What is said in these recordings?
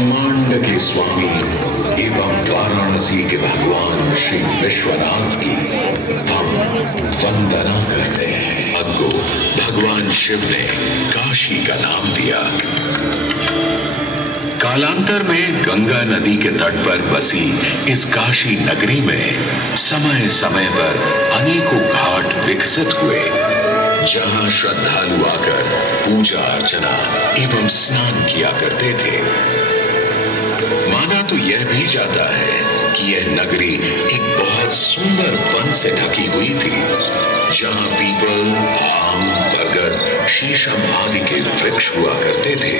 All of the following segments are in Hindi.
ब्रह्मांड के स्वामी एवं वाराणसी के भगवान श्री विश्वनाथ की हम वंदना करते हैं। आपको भगवान शिव ने काशी का नाम दिया। कालांतर में गंगा नदी के तट पर बसी इस काशी नगरी में समय समय पर अनेकों घाट विकसित हुए, जहां श्रद्धालु आकर पूजा अर्चना एवं स्नान किया करते थे। माना तो यह भी जाता है कि यह नगरी एक बहुत सुंदर वन से ढकी हुई थी, जहां पीपल, आम, बरगद, शीशम आदि के वृक्ष हुआ करते थे,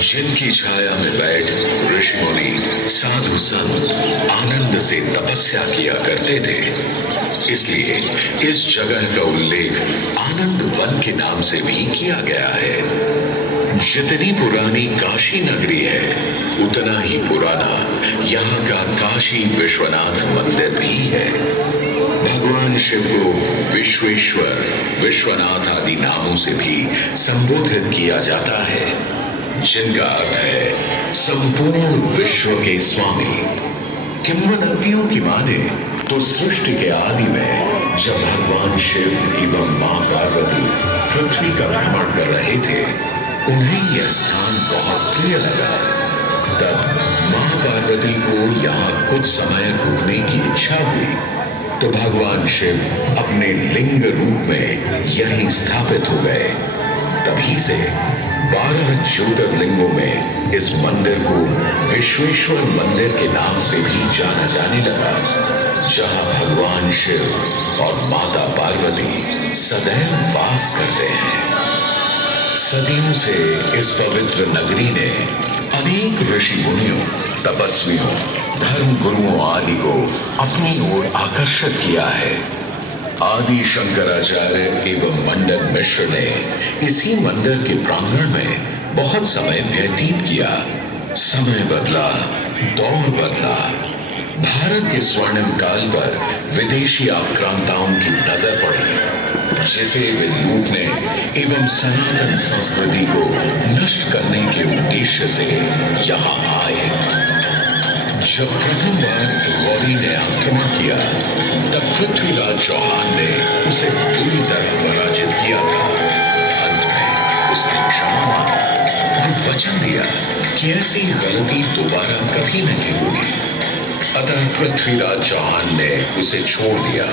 जिनकी छाया में बैठ ऋषि मुनि, साधु संत आनंद से तपस्या किया करते थे। इसलिए इस जगह का उल्लेख आनंद वन के नाम से भी किया गया है। जितनी पुरानी काशी नगरी है, उतना ही पुराना यहाँ का काशी विश्वनाथ मंदिर भी है। भगवान शिव को विश्वेश्वर, विश्वनाथ आदि नामों से भी संबोधित किया जाता है, जिनका अर्थ है संपूर्ण विश्व के स्वामी। किंवदंतियों की माने तो सृष्टि के आदि में जब भगवान शिव एवं मां पार्वती पृथ्वी का भ्रमण कर रहे थे, उन्हें यह स्थान बहुत प्रिय लगा। तब मां पार्वती को यहाँ कुछ समय रुकने की इच्छा हुई, तो भगवान शिव अपने लिंग रूप में यहीं स्थापित हो गए। तभी से 12 ज्योतिर्लिंगों में इस मंदिर को विश्वेश्वर मंदिर के नाम से भी जाना जाने लगा, जहां भगवान शिव और माता पार्वती सदैव वास करते हैं। सदियों से इस पवित्र नगरी ने अनेक ऋषि मुनियों, तपस्वियों, धर्म गुरुओं आदि को अपनी ओर आकर्षित किया है। आदि शंकराचार्य एवं मंडन मिश्र ने इसी मंदिर के प्रांगण में बहुत समय व्यतीत किया। समय बदला, दौर बदला, भारत के स्वर्णिम काल पर विदेशी आक्रांताओं की नजर पड़ी, जिसे वे लूटने एवं सनातन संस्कृति को नष्ट करने के उद्देश्य से यहाँ आए। जब प्रथम बार गौरी ने आक्रमण किया, तब पृथ्वीराज चौहान ने उसे पूरी तरह पराजित किया था। अंत में उसने क्षमा मांगी और वचन दिया कि ऐसी गलती दोबारा कभी नहीं होगी। अतः पृथ्वीराज चौहान ने उसे छोड़ दिया।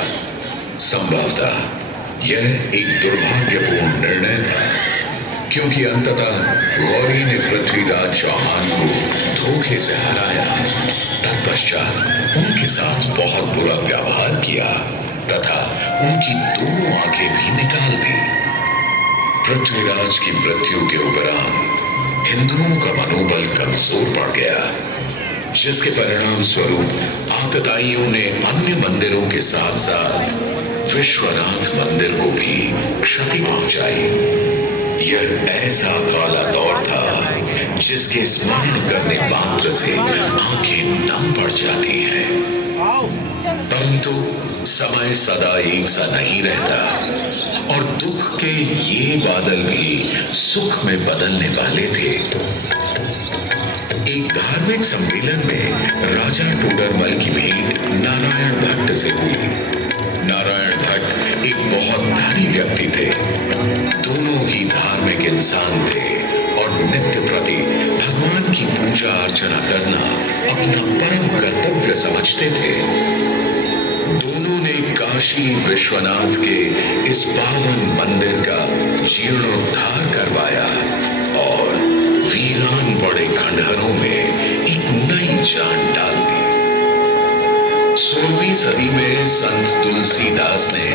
संभवतः यह एक दुर्भाग्यपूर्ण निर्णय था, क्योंकि अंततः गौरी ने पृथ्वीराज चौहान को धोखे से हराया। तत्पश्चात उनके साथ बहुत बुरा व्यवहार किया तथा उनकी दोनों आंखें भी निकाल दी। पृथ्वीराज की मृत्यु के उपरांत हिंदुओं का मनोबल कमजोर पड़ गया, जिसके परिणाम स्वरूप आतताइयों ने अन्य मंदिरों के साथ साथ विश्वनाथ मंदिर को भी क्षति पहुंचाई। यह ऐसा काला दौर था जिसके स्मरण करने मात्र से आंखें नम पड़ जाती हैं। परंतु समय सदा एक सा नहीं रहता और दुख के ये बादल भी सुख में बदलने वाले थे। एक धार्मिक सम्मेलन में राजा टोडरमल की भेंट नारायण भट्ट से हुई। नारायण भट्ट एक बहुत धनी व्यक्ति थे। दोनों ही धार्मिक इंसान थे और नित्य प्रति भगवान की पूजा अर्चना करना अपना परम कर्तव्य समझते थे। दोनों ने काशी विश्वनाथ के इस पावन मंदिर का जीर्णोद्धार करवाया और वीरान पड़े खंडहरों में एक नई जान डाल दी। 16वीं सदी में संत तुलसीदास ने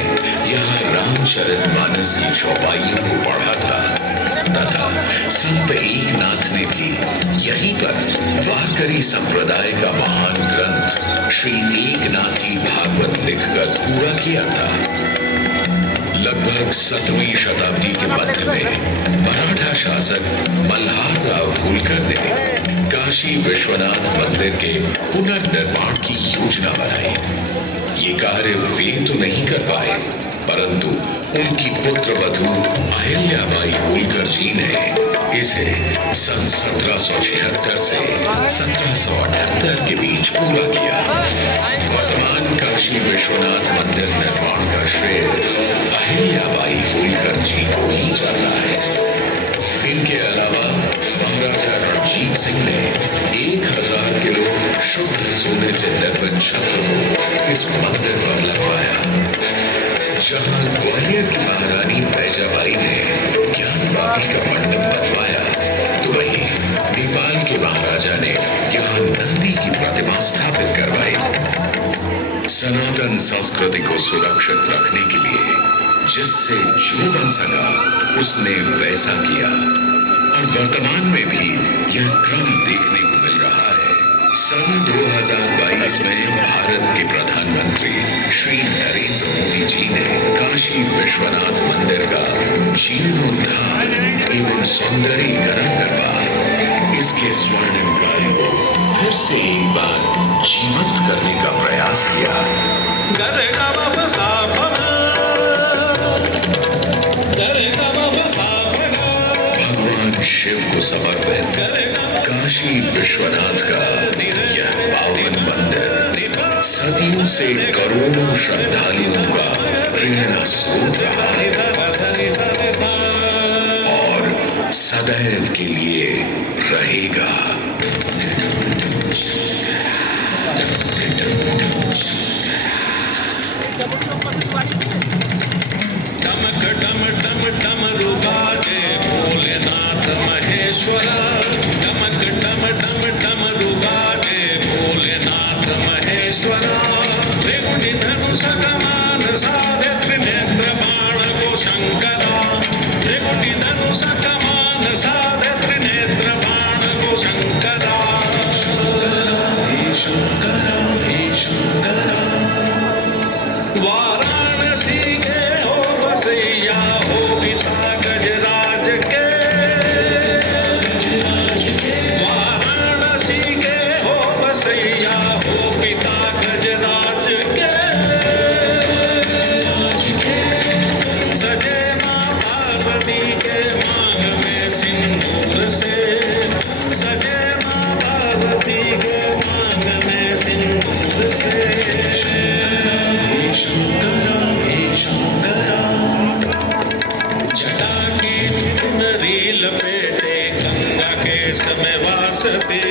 यहाँ रामचरितमानस की चौपाइयों को पढ़ा था तथा संत एकनाथ ने भी यहीं पर वारकरी संप्रदाय का महान ग्रंथ श्री एकनाथी भागवत लिखकर पूरा किया था। लगभग 7वीं शताब्दी के मध्य में मराठा शासक मल्हार राव होलकर ने काशी विश्वनाथ मंदिर के पुनर्निर्माण की योजना बनाई। ये कार्य वे तो नहीं कर पाए, परंतु उनकी पुत्र वधू अहिल्याबाई होलकर जी ने इसे सन 1776 से 1778 के बीच पूरा किया। वर्तमान काशी विश्वनाथ मंदिर निर्माण का श्रेय अहिल्याबाई होलकर जी को ही जाता है। इनके अलावा महाराजा रणजीत सिंह ने 1000 किलो शुद्ध सोने से निर्मित छत्र को इस मंदिर पर लगवाया। जहां ग्वालियर की महारानी बैजाबाई ने ज्ञानवापी का मंडप बनवाया, तो वहीं नेपाल के महाराजा ने यहाँ नंदी की प्रतिमा स्थापित करवाई। सनातन संस्कृति को सुरक्षित रखने के लिए जिससे जो बन सका उसने वैसा किया, और वर्तमान में भी यह क्रम देखने को मिल रहा है। सन 2022 में भारत के प्रधानमंत्री श्री नरेंद्र मोदी जी ने काशी विश्वनाथ मंदिर का जीर्णोद्धार एवं सौंदर्यीकरण करवा इसके स्वर्णिम कार्य को फिर से एक बार जीवंत करने का प्रयास किया। भगवान शिव को समर्पित काशी विश्वनाथ का यह पावन मंदिर सदियों से करोड़ों श्रद्धालुओं का प्रेरणा स्रोत रहा है और सदैव के लिए रहेगा। टमक टम टम टमरू बाजे भोलेनाथ महेश्वरा। टमक टम टम टमरू बाजे भोलेनाथ महेश्वरा। त्रिभुज धनुष कमान साधे त्रिनेत्र बाण को शंकरा। त्रिभुज धनुष कमान साधे त्रिनेत्र बाण को शंकरा। शंकरा हे शंकरा। वाराणसी के हो बसैया हो पिता गजराज के। वाराणसी के हो बसैया हो पिता गजराज के। सजे माँ पार्वती के मांग में सिंदूर से। सजे माँ पार्वती के मांग में सिंदूर से। शंकरा हे शंकरा। जटा की चुनरी लपेटे गंगा के समय वासते।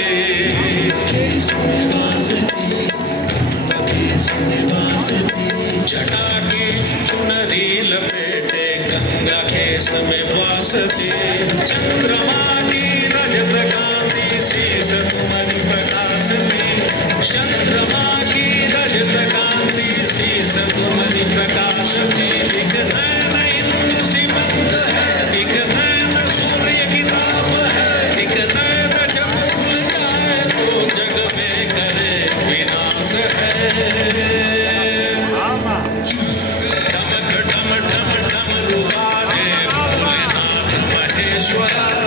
जटा की चुनरी लपेटे गंगा के समय वासते। चंद्रमा की रजत कांति शीस तुम्हारी प्रकाशती। चंद्रमा की रजत कांति शीस तुम्हारी प्रकाशती। एक नैन इंदु सीमंत है, एक नैन सूर्य की ताप है। एक नैन जब खुल जाए तो जग में करे विनाश है। टमक टम टम टम रुबारे भोलेनाथ महेश्वरा।